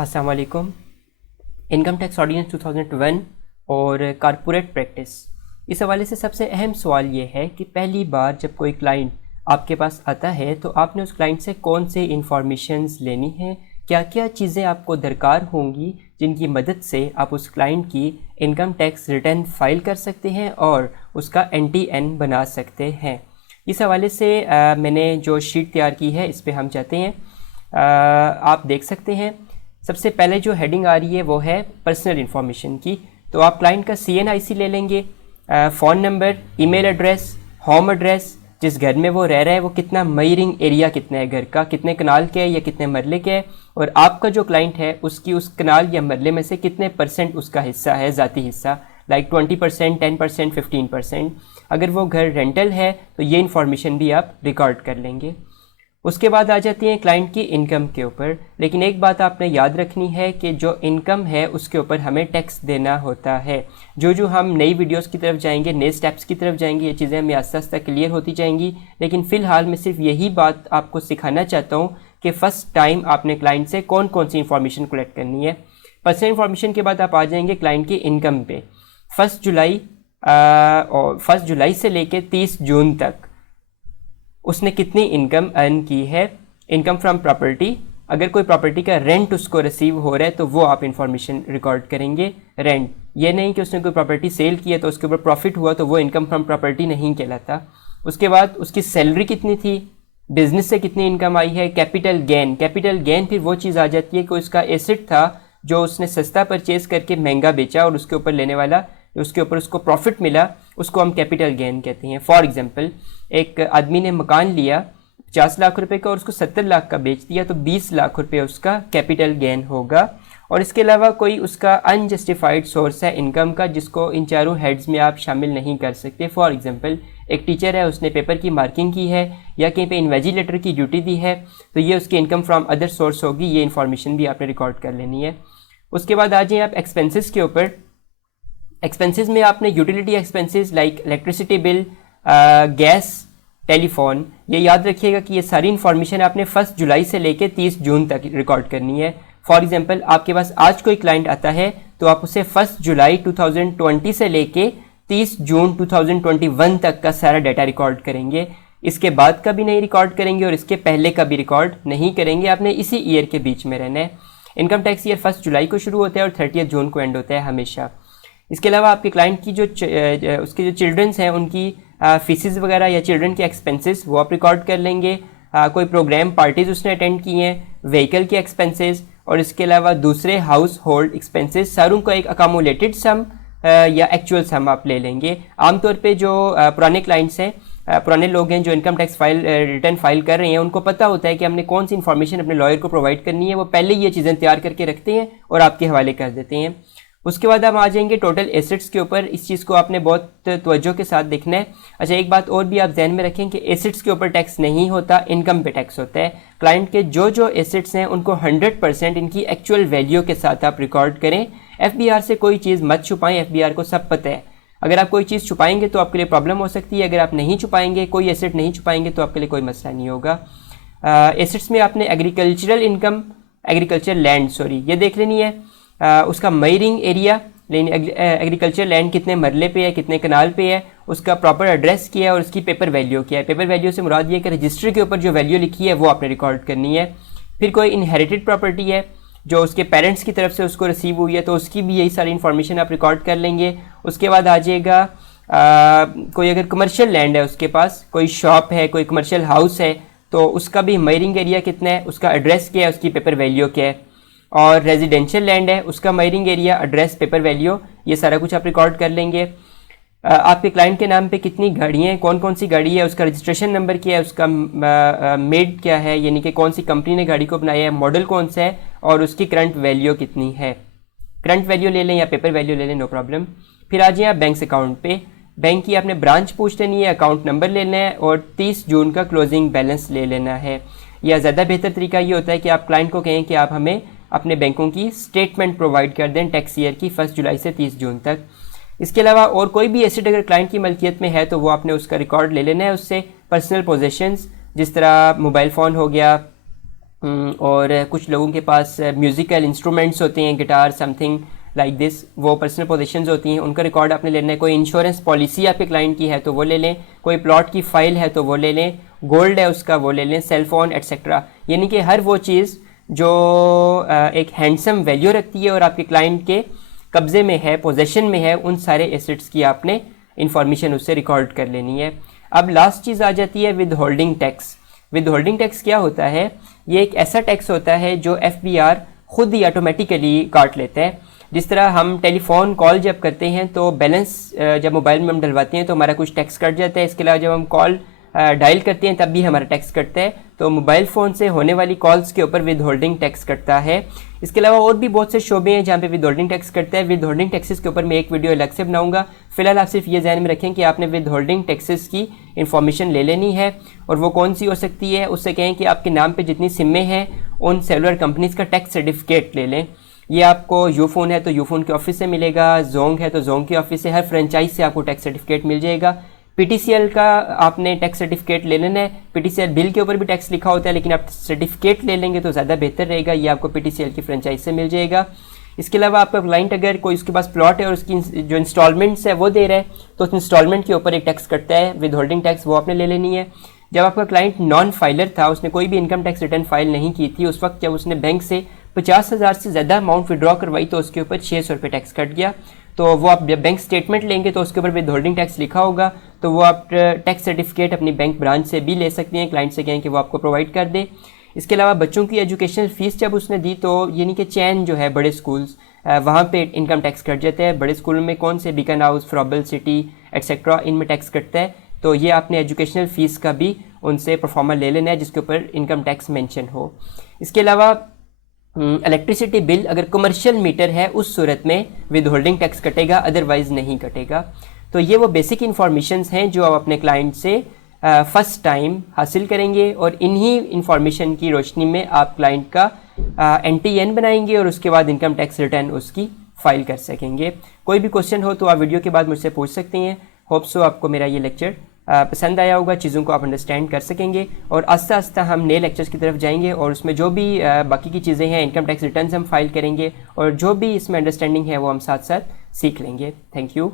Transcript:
अस्सलाम वालेकुम। Income tax ordinance 2001 और कारपोरेट प्रैक्टिस, इस हवाले से सबसे अहम सवाल ये है कि पहली बार जब कोई क्लाइंट आपके पास आता है तो आपने उस क्लाइंट से कौन से इंफॉर्मेशंस लेनी है, क्या क्या चीज़ें आपको दरकार होंगी जिनकी मदद से आप उस क्लाइंट की इनकम टैक्स रिटर्न फाइल कर सकते हैं और उसका NTN बना सकते हैं। इस हवाले से मैंने जो शीट तैयार की है इस पे हम चाहते हैं आप देख सकते हैं। सबसे पहले जो हेडिंग आ रही है वो है पर्सनल इन्फॉर्मेशन की। तो आप क्लाइंट का CNIC ले लेंगे, phone number, email address, home address, जिस घर में वो रह रहा है वो कितना मईरिंग एरिया कितना है घर का, कितने कनाल के है या कितने मरले के है, और आपका जो क्लाइंट है उसकी उस कनाल या मरले में से कितने % उसका हिस्सा है, ज़ाती हिस्सा, लाइक 20%, 10%, 15%। अगर वो घर रेंटल है तो ये इन्फॉर्मेशन भी आप रिकॉर्ड कर लेंगे। उसके बाद आ जाती हैं क्लाइंट की इनकम के ऊपर। लेकिन एक बात आपने याद रखनी है कि जो इनकम है उसके ऊपर हमें टैक्स देना होता है। जो हम नई वीडियोस की तरफ जाएंगे, नए स्टेप्स की तरफ जाएंगे, ये चीज़ें हमें आस्ता आस्ता क्लियर होती जाएंगी। लेकिन फ़िलहाल मैं सिर्फ यही बात आपको सिखाना चाहता हूँ कि फ़र्स्ट टाइम आपने क्लाइंट से कौन कौन सी इन्फॉर्मेशन कलेक्ट करनी है। पर्सनल इन्फॉर्मेशन के बाद आप आ जाएंगे क्लाइंट की इनकम पे। 1 जुलाई से लेकर 30 जून तक उसने कितनी इनकम अर्न की है। इनकम फ्रॉम प्रॉपर्टी, अगर कोई प्रॉपर्टी का रेंट उसको रिसीव हो रहा है तो वो आप इंफॉर्मेशन रिकॉर्ड करेंगे। रेंट, ये नहीं कि उसने कोई प्रॉपर्टी सेल की है तो उसके ऊपर प्रॉफिट हुआ तो वो इनकम फ्रॉम प्रॉपर्टी नहीं कहलाता। उसके बाद उसकी सैलरी कितनी थी, बिजनेस से कितनी इनकम आई है। कैपिटल गेन, कैपिटल गेन फिर वो चीज़ आ जाती है कि उसका एसेट था जो उसने सस्ता परचेज करके महंगा बेचा और उसके ऊपर लेने वाला, उसके ऊपर उसको प्रॉफिट मिला, उसको हम कैपिटल गेन कहते हैं। फॉर एग्जांपल, एक आदमी ने मकान लिया 50 लाख रुपए का और उसको 70 लाख का बेच दिया तो 20 लाख रुपए उसका कैपिटल गेन होगा। और इसके अलावा कोई उसका अनजस्टिफाइड सोर्स है इनकम का जिसको इन चारों हेड्स में आप शामिल नहीं कर सकते। फॉर एग्जांपल, एक टीचर है, उसने पेपर की मार्किंग की है या कहीं पे इन्वेजिलेटर की ड्यूटी दी है तो ये उसकी इनकम फ्रॉम अदर सोर्स होगी। ये इन्फॉर्मेशन भी आपने रिकॉर्ड कर लेनी है। उसके बाद आ जाइए आप एक्सपेंसेस के ऊपर। एक्सपेंसेस में आपने utility expenses like electricity bill, gas, telephone, ये याद रखिएगा कि ये सारी इन्फॉर्मेशन आपने 1 जुलाई से लेकर 30 जून तक रिकॉर्ड करनी है। फॉर एग्जांपल, आपके पास आज कोई क्लाइंट आता है तो आप उसे 1 जुलाई 2020 से लेके 30 जून 2021 तक का सारा डाटा रिकॉर्ड करेंगे। इसके बाद का भी नहीं रिकॉर्ड करेंगे और इसके पहले का भी रिकॉर्ड नहीं करेंगे। आपने इसी ईयर के बीच में रहना है। इनकम टैक्स ईयर 1 जुलाई को शुरू होता है और 30 जून को एंड होता है हमेशा। इसके अलावा आपके क्लाइंट की जो उसके जो चिल्ड्रंस हैं उनकी फीसिस वगैरह या चिल्ड्रन के एक्सपेंसेस वो आप रिकॉर्ड कर लेंगे। कोई प्रोग्राम पार्टीज़ उसने अटेंड की हैं, व्हीकल के एक्सपेंसेस और इसके अलावा दूसरे हाउस होल्ड एक्सपेंसेस, सारों का एक अकामुलेटेड सम या एक्चुअल सम आप ले लेंगे। आमतौर पे जो पुराने क्लाइंट्स हैं, पुराने लोग हैं जो income tax file return file कर रहे हैं, उनको पता होता है कि हमने कौन सी इन्फॉर्मेशन अपने लॉयर को प्रोवाइड करनी है। वो पहले ये चीज़ें तैयार करके रखते हैं और आपके हवाले कर देते हैं। उसके बाद हम आ जाएंगे टोटल एसेट्स के ऊपर। इस चीज़ को आपने बहुत तवज्जो के साथ देखना है। अच्छा, एक बात और भी आप ध्यान में रखें कि एसेट्स के ऊपर टैक्स नहीं होता, इनकम पे टैक्स होता है। क्लाइंट के जो एसेट्स हैं उनको 100% इनकी एक्चुअल वैल्यू के साथ आप रिकॉर्ड करें। FBR से कोई चीज़ मत छुपाएं, FBR को सब पता है। अगर आप कोई चीज़ छुपाएंगे तो आपके लिए प्रॉब्लम हो सकती है। अगर आप नहीं छुपाएंगे, कोई एसेट नहीं छुपाएंगे तो आपके लिए कोई मसला नहीं होगा। एसेट्स में आपने एग्रीकल्चरल इनकम, एग्रीकल्चर लैंड ये देख लेनी है। उसका मईरिंग एरिया, लेकिन एग्रीकल्चर लैंड कितने मरले पे है, कितने कनाल पे है, उसका प्रॉपर एड्रेस क्या है और उसकी पेपर वैल्यू क्या है। पेपर वैल्यू से मुराद ये कि रजिस्टर के ऊपर जो वैल्यू लिखी है वो आपने रिकॉर्ड करनी है। फिर कोई इनहेरिटेड प्रॉपर्टी है जो उसके पेरेंट्स की तरफ से उसको रिसीव हुई है तो उसकी भी यही सारी इन्फॉर्मेशन आप रिकॉर्ड कर लेंगे। उसके बाद आ जाएगा कोई अगर कमर्शियल लैंड है, उसके पास कोई शॉप है, कोई कमर्शियल हाउस है तो उसका भी मईरिंग एरिया कितना है, उसका एड्रेस क्या है, उसकी पेपर वैल्यू क्या है। और रेजिडेंशियल लैंड है, उसका मईरिंग एरिया, एड्रेस, पेपर वैल्यू, ये सारा कुछ आप रिकॉर्ड कर लेंगे। आपके क्लाइंट के नाम पे कितनी गाड़ियाँ हैं, कौन कौन सी गाड़ी है, उसका रजिस्ट्रेशन नंबर क्या है, उसका मेड क्या है, यानी कि कौन सी कंपनी ने गाड़ी को बनाया है, मॉडल कौन सा है और उसकी करंट वैल्यू कितनी है। करंट वैल्यू ले लें या पेपर वैल्यू ले लें, नो प्रॉब्लम। फिर आ जाइए आप बैंक अकाउंट पे। बैंक की आपने ब्रांच पूछ लेनी है, अकाउंट नंबर लेना है और 30 जून का क्लोजिंग बैलेंस ले लेना है। या ज़्यादा बेहतर तरीका ये होता है कि आप क्लाइंट को कहें कि आप हमें अपने बैंकों की स्टेटमेंट प्रोवाइड कर दें टैक्स ईयर की 1 जुलाई से 30 जून तक। इसके अलावा और कोई भी एसेट अगर क्लाइंट की मलकियत में है तो वो आपने उसका रिकॉर्ड ले लेना है उससे। पर्सनल पोजेशंस जिस तरह मोबाइल फ़ोन हो गया, और कुछ लोगों के पास म्यूज़िकल इंस्ट्रूमेंट्स होते हैं, गिटार समथिंग लाइक दिस, वो पर्सनल पोजीशंस होती हैं, उनका रिकॉर्ड आपने लेना है। कोई इंश्योरेंस पॉलिसी आपके क्लाइंट की है तो वो ले लें, कोई प्लॉट की फ़ाइल है तो वो ले लें, गोल्ड है उसका वो ले लें, सेलफोन एट्सेट्रा। यानी कि हर वो चीज़ जो एक हैंडसम वैल्यू रखती है और आपके क्लाइंट के कब्ज़े में है, पोजेशन में है, उन सारे एसेट्स की आपने इंफॉर्मेशन उससे रिकॉर्ड कर लेनी है। अब लास्ट चीज़ आ जाती है with holding tax. With holding tax क्या होता है? ये एक ऐसा टैक्स होता है जो FBR खुद ही ऑटोमेटिकली काट लेता है। जिस तरह हम टेलीफोन कॉल जब करते हैं तो बैलेंस जब मोबाइल में हम डलवाते हैं तो हमारा कुछ टैक्स कट जाता है। इसके अलावा जब हम कॉल डायल करते हैं तब भी हमारा टैक्स कटता है। तो मोबाइल फ़ोन से होने वाली कॉल्स के ऊपर विद होल्डिंग टैक्स कटता है। इसके अलावा और भी बहुत से शोबे हैं जहाँ पे विद होल्डिंग टैक्स कटता है। विद होल्डिंग टैक्सेस के ऊपर मैं एक वीडियो अलग से बनाऊंगा। फिलहाल आप सिर्फ ये ध्यान में रखें कि आपने विद होल्डिंग टैक्सेस की इन्फॉर्मेशन ले लेनी है। और वो कौन सी हो सकती है? उससे कहें कि आपके नाम पर जितनी सिमें हैं उन सेलुलर कंपनीज़ का टैक्स सर्टिफिकेट ले लें। ये आपको यूफोन है तो यूफोन के ऑफिस से मिलेगा, जोंग है तो जोंग के ऑफिस से, हर फ्रेंचाइज से आपको टैक्स सर्टिफिकेट मिल जाएगा। PTCL का आपने टैक्स सर्टिफिकेट ले लेना है। PTCL बिल के ऊपर भी टैक्स लिखा होता है, लेकिन आप सर्टिफिकेट ले लेंगे तो ज़्यादा बेहतर रहेगा। ये आपको PTCL की फ्रेंचाइज से मिल जाएगा। इसके अलावा आपका क्लाइंट अगर कोई उसके पास प्लॉट है और उसकी जो इंस्टॉलमेंट्स है वो दे रहा है तो उस इंस्टॉलमेंट के ऊपर एक टैक्स कटता है विद होल्डिंग टैक्स, वो आपने ले लेनी है। जब आपका क्लाइंट नॉन फाइलर था, उसने कोई भी इनकम टैक्स रिटर्न फाइल नहीं की थी, उस वक्त जब उसने बैंक से 50,000 से ज़्यादा अमाउंट विड्रॉ करवाई तो उसके ऊपर 600 रुपये टैक्स कट गया। तो वो आप जब बैंक स्टेटमेंट लेंगे तो उसके ऊपर विद होल्डिंग टैक्स लिखा होगा, तो वो आप टैक्स सर्टिफिकेट अपनी बैंक ब्रांच से भी ले सकते हैं। क्लाइंट से कहें कि वो आपको प्रोवाइड कर दे। इसके अलावा बच्चों की एजुकेशनल फ़ीस जब उसने दी तो यानी कि चैन जो है बड़े स्कूल्स, वहाँ पे इनकम टैक्स कट जाता है। बड़े स्कूल में कौन से, बीकन हाउस, फ्रॉबल सिटी एट्सेट्रा, इनमें टैक्स कटता है। तो ये आपने एजुकेशनल फ़ीस का भी उनसे परफॉर्मा ले लेना है जिसके ऊपर इनकम टैक्स मेंशन हो। इसके अलावा इलेक्ट्रिसिटी बिल अगर कमर्शियल मीटर है उस सूरत में विद होल्डिंग टैक्स कटेगा, अदरवाइज़ नहीं कटेगा। तो ये वो बेसिक इन्फॉर्मेशंस हैं जो आप अपने क्लाइंट से फ़र्स्ट टाइम हासिल करेंगे और इन्हीं इंफॉर्मेशन की रोशनी में आप क्लाइंट का NTN बनाएंगे और उसके बाद इनकम टैक्स रिटर्न उसकी फ़ाइल कर सकेंगे। कोई भी क्वेश्चन हो तो आप वीडियो के बाद मुझसे पूछ सकते हैं। होप सो आपको मेरा ये लेक्चर पसंद आया होगा, चीज़ों को आप अंडरस्टैंड कर सकेंगे और आस्ता आस्ता हम नए लेक्चर्स की तरफ जाएंगे और उसमें जो भी बाकी की चीज़ें हैं, इनकम टैक्स रिटर्न्स हम फाइल करेंगे और जो भी इसमें अंडरस्टैंडिंग है वो हम साथ साथ सीख लेंगे। Thank you.